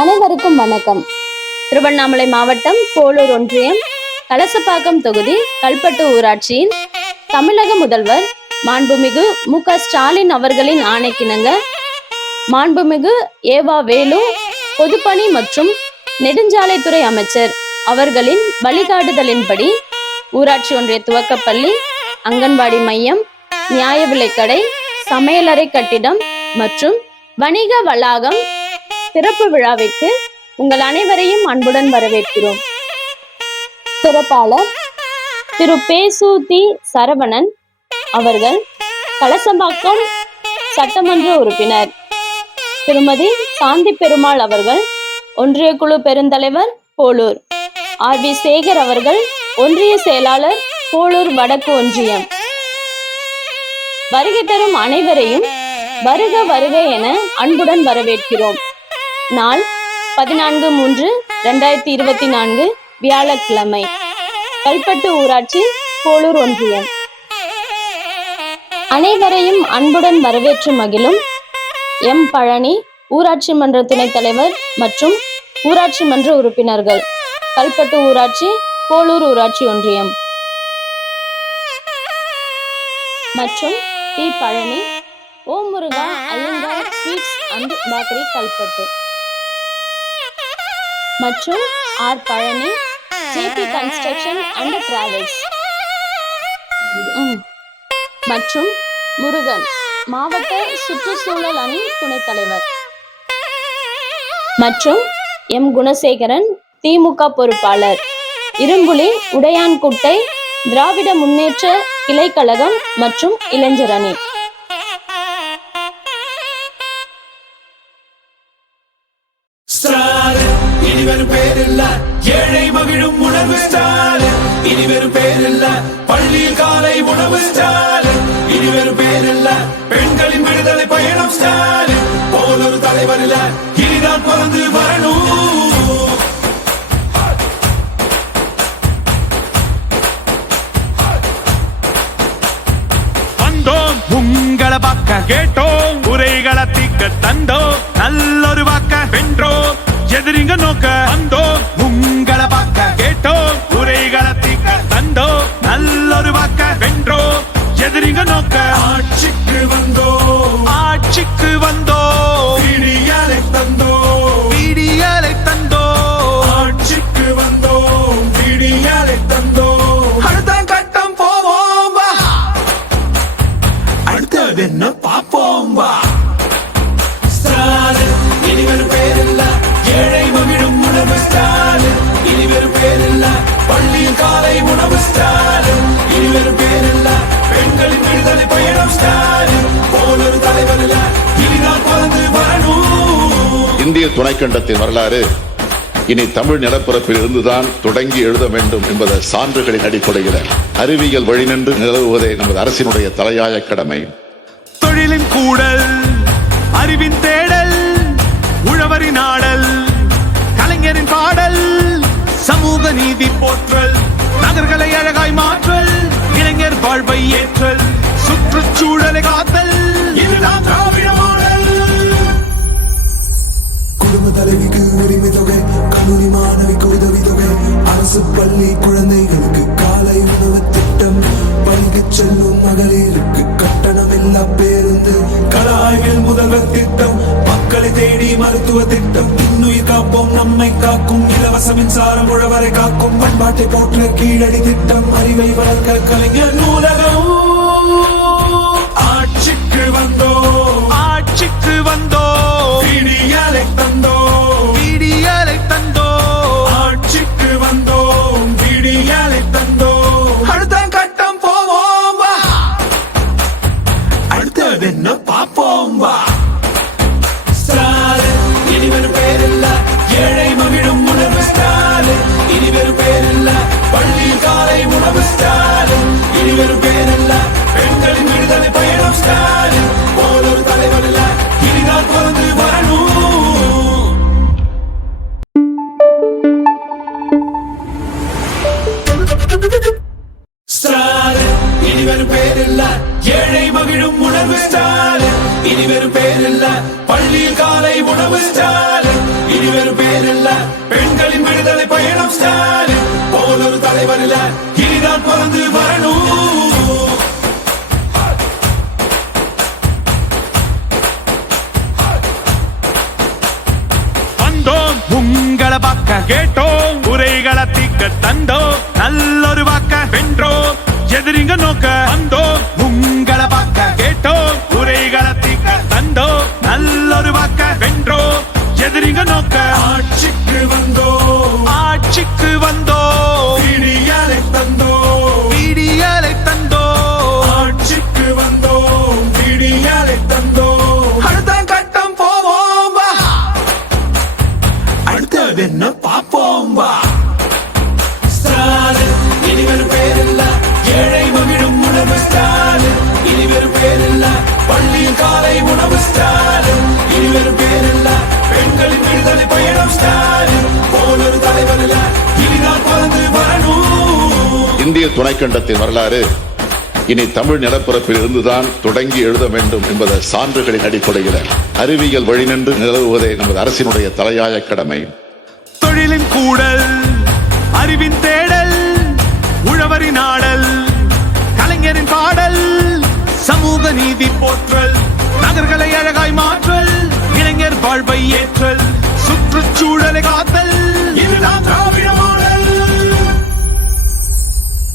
அனைவருக்கும் வணக்கம். திருவண்ணாமலை மாவட்டம் போலூர் ஒன்றியம் கலசப்பாக்கம் தொகுதி கல்பட்டு ஊராட்சியின் தமிழக முதல்வர் மாண்புமிகு மு.க. ஸ்டாலின் அவர்களின் ஆணைக்கிணங்க மாண்புமிகு ஏவா வேலு பொதுப்பணி மற்றும் நெடுஞ்சாலைத்துறை அமைச்சர் அவர்களின் வழிகாட்டுதலின்படி ஊராட்சி ஒன்றிய துவக்கப்பள்ளி, அங்கன்வாடி மையம், நியாய விலைக்கடை, சமையலறை கட்டிடம் மற்றும் வணிக வளாகம் சிறப்பு விழாவிற்கு உங்கள் அனைவரையும் அன்புடன் வரவேற்கிறோம். சிறப்பாளர் திரு பேசுதி சரவணன் அவர்கள் கலசம்பாக்கம் சட்டமன்ற உறுப்பினர், திருமதி சாந்தி பெருமாள் அவர்கள் ஒன்றிய குழு பெருந்தலைவர் போலூர், ஆர்.வி. சேகர் அவர்கள் ஒன்றிய செயலாளர் போலூர் வடக்கு ஒன்றியம். வருகை தரும் அனைவரையும் வருக வருக என அன்புடன் வரவேற்கிறோம். நாள் 14/3/2024 வியாழக்கிழமை, கல்பட்டு ஊராட்சி, போலூர் ஒன்றியம். அனைவரையும் அன்புடன் வரவேற்று மகிழும் எம். பழனி ஊராட்சி மன்ற துணைத் தலைவர் மற்றும் ஊராட்சி மன்ற உறுப்பினர்கள், கல்பட்டு ஊராட்சி, போலூர் ஊராட்சி ஒன்றியம். மற்றும் T. Palani, Om Muruga Iyengar sweets and bakery, Kalpattu. மற்றும் R. Palani, JP construction and travels. மற்றும் முருகன், மாவட்ட சுற்றுச்சூழல் அணி துணைத் தலைவர். மற்றும் எம். குணசேகரன், திமுக பொறுப்பாளர், இரும்புலி உடையான்குட்டை திராவிட முன்னேற்ற கிளைக்கழகம் மற்றும் இளைஞர் அணி. இனிவரும் பேரில்ல ஏழை மகிழும் உணர்வு ஸ்டாலின், இனிவரும் பேரில்ல பள்ளியில் காலை உணவு ஸ்டாலின், இனிவரும் பேரில்ல பெண்களின் விடுதலை பயணம் ஸ்டாலின், போலொரு தலைவர் இல்ல இனிதான் பிறந்து வரணும். வந்தோம் உங்களை பார்க்க, கேட்டோம் உரைகளை தீக்க, தந்தோம் நல்லொரு வாக்க, வென்றோம் எதிரிங்க நோக்க. வந்தோம் உங்களை பார்க்க, கேட்டோம் உரைகளை தீக்க, தந்தோம் நல்லொரு வாக்க, வென்றோம் எதிரிங்க நோக்க. ஆட்சிக்கு வந்தோம், ஆட்சிக்கு வந்தோம், விடியலை தந்தோம், விடியலை தந்தோம், ஆட்சிக்கு வந்தோம், விடியலை தந்தோம். அடுத்த கட்டம் போவோம் வா, அடுத்தது என்ன பாப்போம் வா. ஸ்டாலின் இனிவரும் பேரில்ல ஏழை மகிழும் உணவு ஸ்டாலின், இனிவரும் பேரில்ல பள்ளியில் காலை உணவு ஸ்டாலின், இனிவரும் பேரில்ல பெண்களின் விடுதலை பயணம் ஸ்டாலின், போலொரு தலைவர் இல்ல இனிதான் பிறந்து வரணும். இந்திய துணைக்கண்டத்தின் வரலாறு இனி தமிழ் நிலப்பரப்பில் இருந்துதான் தொடங்கி எழுத வேண்டும் என்பது சான்றுகளின் அடிப்படையில் அறிவியல் வழி நின்று நிலவுவதே நமது அரசினுடைய தலையாய கடமை. தொழிலின் கூடல், அறிவின் தேடல், உழவரின் ஆடல், கலைஞரின் பாடல், சமூக நீதி போற்றல், நகர்களை அழகாய் மாற்றல், இளைஞர் வாழ்வை ஏற்றல், சுற்றுச்சூழலை காத்தல், இதுதான் திராவிட மாடல். குடும்ப தலைவிக்கு உரிமை தொகை, கல்லூரி மாணவிக்கு உதவி தொகை, அரசு பள்ளி குழந்தைகளுக்கு காலை உணவு திட்டம், பள்ளிக்கு செல்லும் மகளிருக்கு கட்டணமில்லா பேருந்து, கலாய்வில் முதல்வர் திட்டம், மக்களை தேடி மருத்துவ திட்டம், இன்னுயிர் காப்போம் நம்மை காக்கும் இலவச மின்சாரம், உழவரை காக்கும் பண்பாட்டை போற்ற கீழடி திட்டம், அறிவை வளர்க்க கலைஞர் நூலகம். ஆட்சிக்கு வந்தோம், ஆட்சிக்கு வந்தோம், விடியலை தந்தோம், விடியலை தந்தோம், ஆட்சிக்கு வந்தோம், விடியலை தந்தோம். அடுத்த கட்டம் போவோம் வா, அடுத்தது என்ன பாப்போம் வா. ஸ்டாலின் இனிவரும் பேரில்ல ஏழை மகிழும் உணர்வு ஸ்டாலின், இனிவரும் பேரில்ல பள்ளியில் காலை உணவு ஸ்டாலின், இனிவரும் பேரில்ல பெண்களின் விடுதலை பயணம் ஸ்டாலின், போலொரு தலைவர் இல்ல இனிதான் இனி வெறும் பேரில்ல பெண்களின் விடுதலை பயணம் ஸ்டாலின் போல் ஒரு தலைவர் இல்ல இனிதான் பிறந்து வரணும். வந்தோம் உங்களை பார்க்க கேட்டோம் உரைகளை தீக்க தந்தோம் நல்லொரு வாக்க வென்றோம் எதிரிங்க நோக்க வந்தோம் உங்களை பார்க்க கேட்டோம் உரைகளை தீக்க தந்தோம் நல்லொரு வாக்க வென்றோம் எதிரிங்க நோக்க ஆட்சிக்கு வந்தோம் ஆட்சிக்கு வந்தோம் விடியலை தந்தோம் விடியலை தந்தோம் ஆட்சிக்கு வந்தோம் விடியலை தந்தோம். அடுத்த கட்டம் போவோம் வா, அடுத்தது என்ன பாப்போம் வா. ஸ்டாலின் இனி வெறும் பேரில்ல ஏழை மகிழும் உணர்வு ஸ்டாலின் இனி வெறும் பேரில்ல பள்ளியில் காலை உணவு ஸ்டாலின் இனி வெறும் பேரில்ல பெண்களின் விடுதலை பயணம் ஸ்டாலின் போல் ஒரு தலைவர் இல்ல இனிதான் பிறந்து வரணும். இந்திய துணைக்கண்டத்தின் வரலாறு இனி தமிழ் நிலப்பரப்பில் இருந்துதான் தொடங்கி எழுத வேண்டும் என்பது சான்றுகளின் அடிப்படையில் அறிவியல் வழிநின்று நிலவுவதே நமது அரசினுடைய தலையாய கடமை. தொழிலின் கூடல் அறிவின் தேடல் உழவரின் ஆடல் கலைஞரின் பாடல் சமூக நீதி போற்றல் நகர்களை அழகாய் மாற்றல் இளைஞர் வாழ்வை ஏற்றல் சுற்றுச்சூழலை காத்தல் இதுதான் திராவிட மாடல்.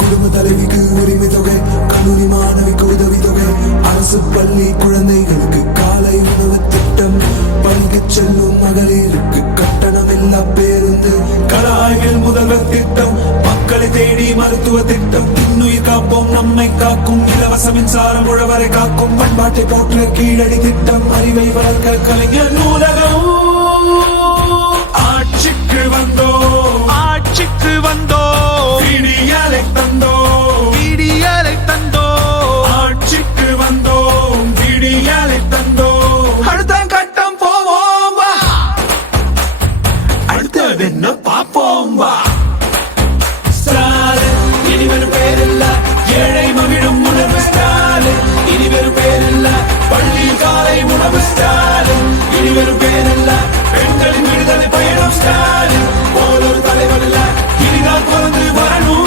குடும்ப தலைவிக்கு உரிமை தொகை, கல்லூரி மாணவிக்கு உதவி தொகை, அரசு பள்ளி குழந்தைகளுக்கு காலை உணவு திட்டம், பணிக்கு செல்லும் மகளிருக்கு கட்டணமில்லா பேருந்து, கலாய்வில் முதல்வர் திட்டம், மக்களை தேடி மருத்துவ திட்டம், இன்னுயிர் காப்போம் நம்மை காக்கும் இலவச மின்சாரம் உழவரை காக்கும் பண்பாட்டை போற்ற கீழடி திட்டம், அறிவை வளர்க்க கலைஞர் நூலகம். ஆட்சிக்கு வந்தோம் ஆட்சிக்கு வந்தோம் விடியலை தந்தோம் விடியலை தந்தோம் ஆட்சிக்கு வந்தோம் விடியலை தந்தோம். அடுத்த கட்டம் போவோம் வா, அடுத்தது என்ன பாப்போம் வா. ஸ்டாலின் இனி வெறும் பேரில்ல ஏழை மகிழும் உணர்வு ஸ்டாலின் இனி வெறும் பேரில்ல பள்ளியில் காலை உணவு ஸ்டாலின் இனி வெறும் பேரில்ல பெண்களின் விடுதலை பயணம் ஸ்டாலின் போல் ஒரு தலைவர் இல்ல இனிதான் பிறந்து வரணும்.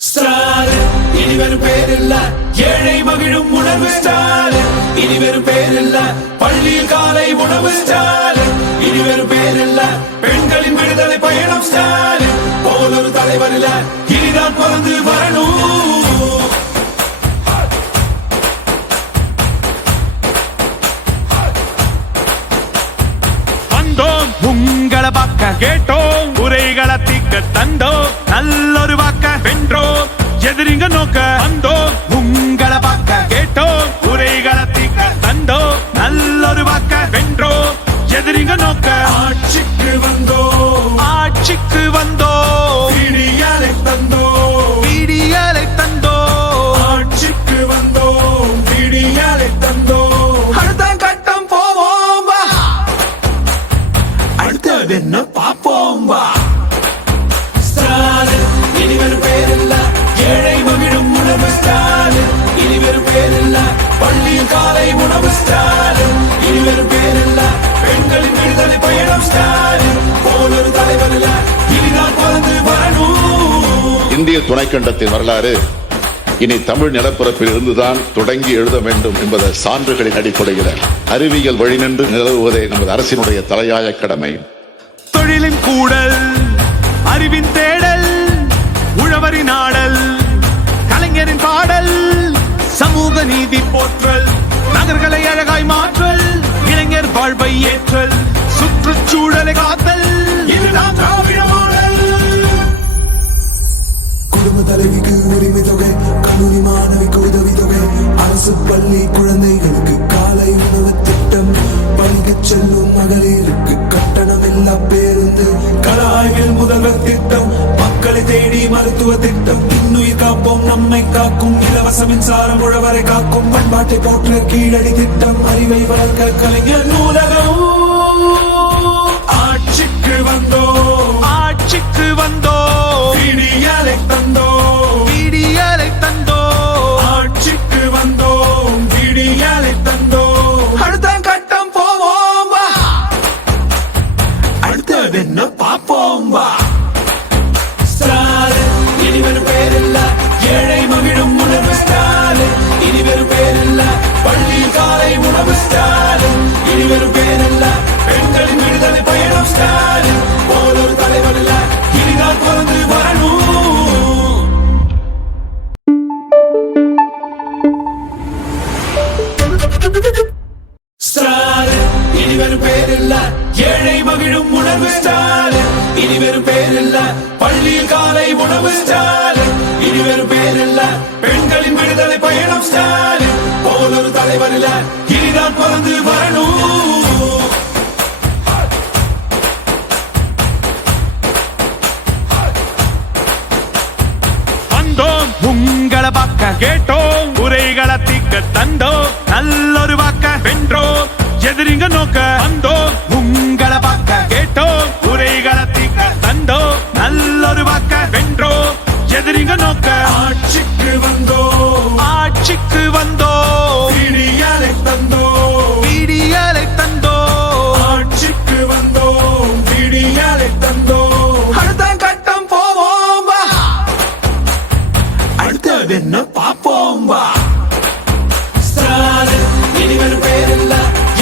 ஸ்டாலின் இனி வெறும் பேரில்ல ஏழை மகிழும் உணர்வு ஸ்டாலின் இனி வெறும் பேரில்ல பள்ளியில் காலை உணவு ஸ்டாலின் இனி வெறும் பேரில்ல பெண்களின் விடுதலை பயணம் ஸ்டாலின் போல் ஒரு தலைவர் இல்ல இனிதான் பிறந்து வரணும். வந்தோம் உங்களை பார்க்க கேட்டோம் உரைகளை தீக்க தந்தோம் நல்லொரு வாக்க வென்றோம் எதிரிங்க நோக்க வந்தோம் உங்களை பார்க்க கேட்டோம் உரைகளை தீக்க தந்தோம் நல்லொரு வாக்க வென்றோம் எதிரிங்க நோக்க ஆட்சிக்கு வந்தோம் ஆட்சிக்கு வந்தோம் விடியலை தந்தோம் விடியலை தந்தோம் ஆட்சிக்கு வந்தோம் விடியலை தந்தோம். அடுத்த கட்டம் போவோம் வா, அடுத்தது என்ன பாப்போம் வா. ஸ்டாலின் இனி வெறும் பேரில்ல ஏழை மகிழும் உணர்வு ஸ்டாலின் இனி வெறும் பேரில்ல பள்ளியில் காலை உணவு ஸ்டாலின் இனி வெறும் பேரில்ல பெண்களின் விடுதலை பயணம் ஸ்டாலின் போல் ஒரு தலைவர் இல்ல இனிதான் பிறந்து வரணும். இந்திய துணைக்கண்டத்தின் வரலாறு இனி தமிழ் நிலப்பரப்பில் இருந்துதான் தொடங்கி எழுத வேண்டும் என்பது சான்றுகளின் அடிப்படையில் அறிவியல் வழிநின்று நிலவுவதே நமது அரசினுடைய தலையாய கடமை. தொழிலின் கூடல் அறிவின் தேடல் உழவரின் ஆடல் கலைஞரின் பாடல் சமூக நீதி போற்றல் நகர்களை அழகாய் மாற்றல் இளைஞர் வாழ்வை ஏற்றல் சுற்றுச்சூழலை காத்தல் இதுதான் திராவிட மாடல். குடும்ப தலைவிக்கு உரிமை தொகை, கல்லூரி மாணவிக்கு உதவி தொகை, அரசு பள்ளி குழந்தைகளுக்கு காலை உணவு திட்டம், பணிக்கு செல்லும் மகளிருக்கு கட்டணமில்லா பேருந்து, கலாய்வில் முதல்வர் திட்டம், மக்களை தேடி மருத்துவ திட்டம், இன்னுயிர் காப்போம் நம்மை காக்கும் இலவச மின்சாரம் உழவரை காக்கும் பண்பாட்டை போற்ற கீழடி திட்டம், அறிவை வளர்க்க கலைஞர் நூலகம். ஆட்சிக்கு வந்தோம் ஆட்சிக்கு வந்தோம் விடியலை தந்தோம் விடியலை தந்தோம் ஆட்சிக்கு இனிவரும் பேரில்ல பெண்களின் விடுதலை பயணம் ஸ்டாலின் போல ஒரு தலைவர் இல்ல இனிதான் பிறந்து வரணும். ஸ்டாலின் இனிவரும் பேரில்ல ஏழை மகிழும் உணர்வு ஸ்டாலின் இனிவரும் பேரில்ல பள்ளியில் காலை உணவு ஸ்டாலின் இனிவரும் பேரில்ல பெண்களின் விடுதலை பயணம் ஸ்டாலின் போல ஒரு தலைவர் இல்ல இனிதான் பிறந்து வரணும். வந்தோம் உங்களை பார்க்க கேட்டோம் உரைகளை திக்க தந்தோம் நல்லொரு வாக்க வென்றோம் எதிரிங்க நோக்க வந்தோம் உங்களை பார்க்க கேட்டோம் உரைகளை திக்க தந்தோம் நல்லொரு வாக்க வென்றோம் எதிரிங்க நோக்க ஆட்சிக்கு வந்தோம் ஆட்சிக்கு வந்தோம் விடியலை தந்தோம் விடியலை தந்தோம் ஆட்சிக்கு வந்தோம் விடியலை தந்தோம் அடுத்த கட்டம் போவோம் வா அடுத்தது என்ன பாப்போம் வா. ஸ்டாலின் இனிவரும் பேரில்ல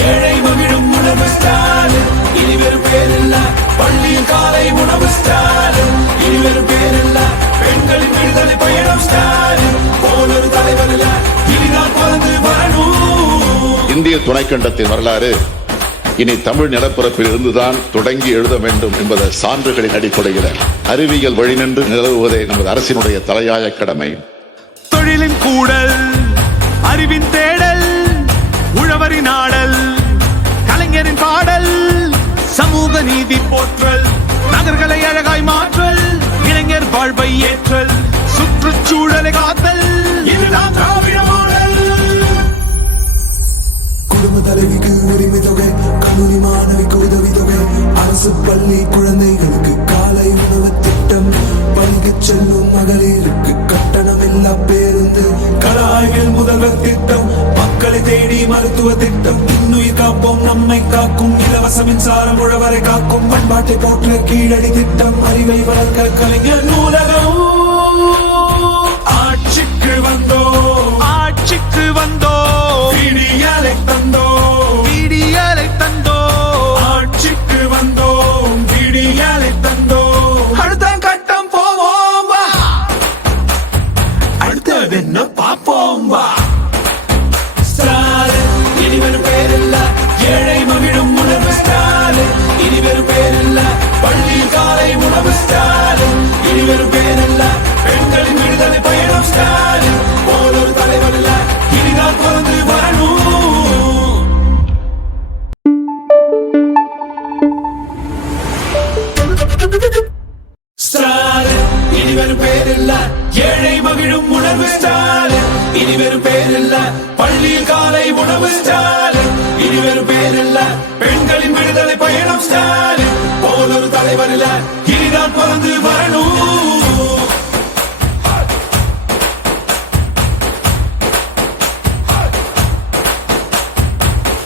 ஏழை மகிழும் உணர்வு ஸ்டாலின் இனிவரும் பேரில்ல பள்ளியில் காலை உணவு ஸ்டாலின் இனிவரும் பேரில்ல பெண்களின் விடுதலை பயணம் ஸ்டாலின் போல ஒரு தலைவர் இல்ல இனிதான் பிறந்து வரணும். இந்திய துணைக்கண்டத்தின் வரலாறு இனி தமிழ் நிலப்பரப்பில் இருந்துதான் தொடங்கி எழுத வேண்டும் என்பது சான்றுகளின் அடிப்படையில் அறிவியல் வழிநின்று நிலவுவதே நமது அரசினுடைய தலையாய கடமை. தொழிலின் கூடல் அறிவின் தேடல் உழவரின் ஆடல் கலைஞரின் பாடல் சமூக நீதி போற்றல் நகர்களை அழகாய் மாற்றல் இளைஞர் வாழ்வை ஏற்றல் சுற்றுச்சூழலை காத்தல் இதுதான் திராவிட மாடல். குடும்ப தலைவிக்கு உரிமை தொகை கல்லூரி மாணவிக்கு உதவி தொகை அரசு பள்ளி குழந்தைகளுக்கு காலை உணவு திட்டம் பணிக்கு செல்லும் மகளிருக்கு கட்டணம் இல்லா பேருந்து கலாய்வில் முதல்வர் திட்டம் மக்களை தேடி மருத்துவ திட்டம் இன்னுயிர் காப்போம் நம்மை காக்கும் இலவச மின்சாரம் உழவரை காக்கும் பண்பாட்டை போற்ற கீழடி திட்டம் அறிவை வளர்க்க கலைஞர் நூலகம் ஆட்சிக்கு வந்தோம் ஆட்சிக்கு வந்தோம் விடியலை தந்தோம் விடியலை தந்தோம் ஆட்சிக்கு வந்தோம் விடியலை தந்தோம் அடுத்த கட்டம் போவோம் வா அடுத்தது என்ன பாப்போம் வா. ஸ்டாலின் இனிவரும் பேரில்ல ஏழை மகிழும் உணர்வு ஸ்டாலின் இனிவரும் பேரில்ல பள்ளியில் காலை உணவு ஸ்டாலின் இனிவரும் பேரில்ல பெண்களின் விடுதலை பயணம் ஸ்டாலின் போல ஒரு தலைவர் இல்ல இனிதான் பிறந்து வரணும். ஸ்டாலின் இனிவரும் பேரில்ல ஏழை மகிழும் உணர்வு ஸ்டாலின் இனிவரும் பேரில்ல பள்ளியில் காலை உணவு ஸ்டாலின் இனிவரும் பேரில்ல பெண்களின் விடுதலை பயணம் ஸ்டாலின் போல ஒரு தலைவர் இல்ல இனிதான் பிறந்து வரணும்.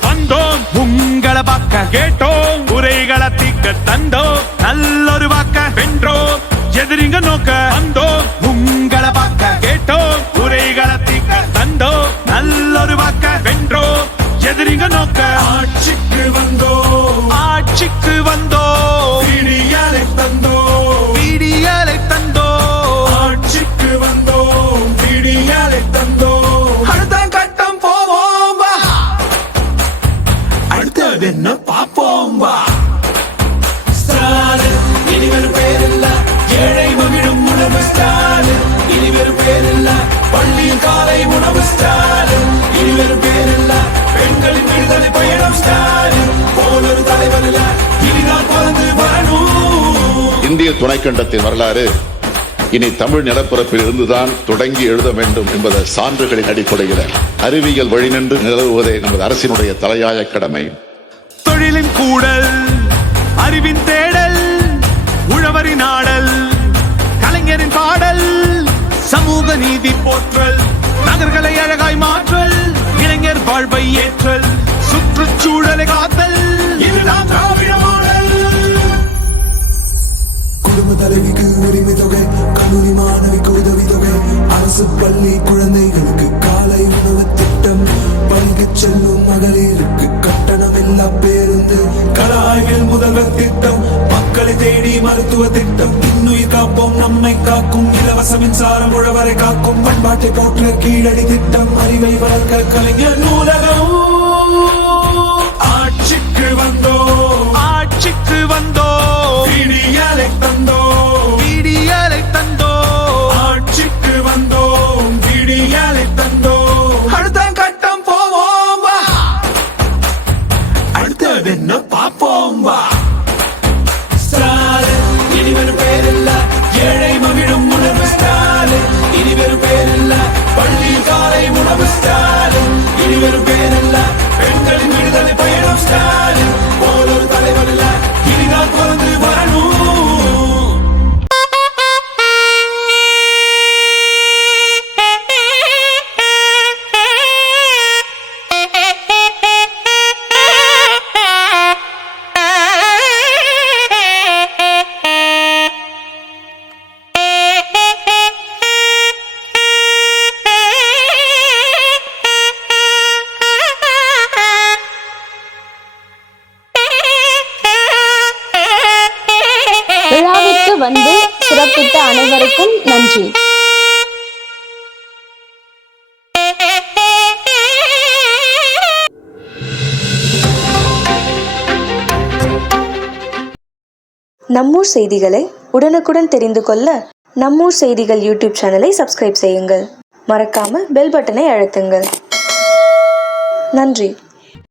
வந்தோம் உங்களை பார்க்க கேட்டோம் உரைகளை திக்க தந்தோம் நல்லொரு வாக்க வென்றோம் எதிரிங்க நோக்க வந்தோம் உங்களை பார்க்க கேட்டோம் உரைகளை திக்க தந்தோம் நல்லொரு வாக்க வென்றோம் எதிரிங்க நோக்க ஆட்சிக்கு வந்தோம் ஆட்சிக்கு வந்தோம் விடியலை தந்தோம் விடியலை தந்தோம் ஆட்சிக்கு வந்தோம் விடியலை தந்தோம் அடுத்த கட்டம் போவோம் வா அடுத்தது என்ன பாப்போம் வா. ஸ்டாலின் இனிவரும் பேரில்ல ஏழை மகிழும் உணர்வு ஸ்டாலின் இனிவரும் பேரில்ல பள்ளியில் காலை உணவு ஸ்டாலின் இனிவரும் பேரில்ல பெண்களின் விடுதலை பயணம் ஸ்டாலின் போல ஒரு தலைவர் இல்ல இனிதான் பிறந்து வரணும். இந்திய துணைக்கண்டத்தின் வரலாறு இனி தமிழ் நிலப்பரப்பில் இருந்துதான் தொடங்கி எழுத வேண்டும் என்பது சான்றுகளின் அடிப்படையில் அறிவியல் வழிநின்று நிலவுவதே நமது அரசினுடைய தலையாய கடமை. தொழிலின் கூடல் அறிவின் தேடல் உழவரின் ஆடல் கலைஞரின் பாடல் சமூக நீதி போற்றல் நகர்களை அழகாய் மாற்றல் இளைஞர் வாழ்வை ஏற்றல் சுற்றுச்சூழலை காத்தல் இதுதான் திராவிட மாடல். குடும்ப தலைவிக்கு உரிமை தொகை கல்லூரி மாணவிக்கு உதவி தொகை அரசு பள்ளி குழந்தைகளுக்கு காலை உணவு திட்டம் பணிக்கு செல்லும் மகளிருக்கு கட்டணம் இல்லா மருத்துவ திட்டம், இன்னுயிர் காப்போம் நம்மை காக்கும் இலவச மின்சாரம் உழவரை காக்கும், பண்பாட்டை போற்ற கீழடி திட்டம், அறிவை வளர்க்க கலைஞர் நூலகம். ஆட்சிக்கு வந்தோம், ஆட்சிக்கு வந்தோ, விடியலை தந்தோம், விடியலை தந்தோ, ஆட்சிக்கு வந்தோம், விடியலை தந்தோம். அடுத்த கட்டம் போவோம் வா, அடுத்தது என்ன பாப்போம் வா. ஸ்டாலின் இனி வெறும் பேரில்ல, ஏழை மகிழும் உணர்வு ஸ்டாலின். இனி வெறும் பேரில்ல, பள்ளியில் காலை உணவு ஸ்டாலின். இனி வெறும் பேரில்ல, பெண்களின் விடுதலை பயணம் ஸ்டாலின். போலொரு தலைவர் இல்ல, இனிதான் பிறந்து வரணும். விழாவிற்கு வந்து சிறப்பித்த அனைவருக்கும் நன்றி. நம்மூர் செய்திகளை உடனுக்குடன் தெரிந்து கொள்ள நம்மூர் செய்திகள் யூடியூப் சேனலை சப்ஸ்கிரைப் செய்யுங்கள். மறக்காம பெல் பட்டனை அழுத்துங்கள். நன்றி.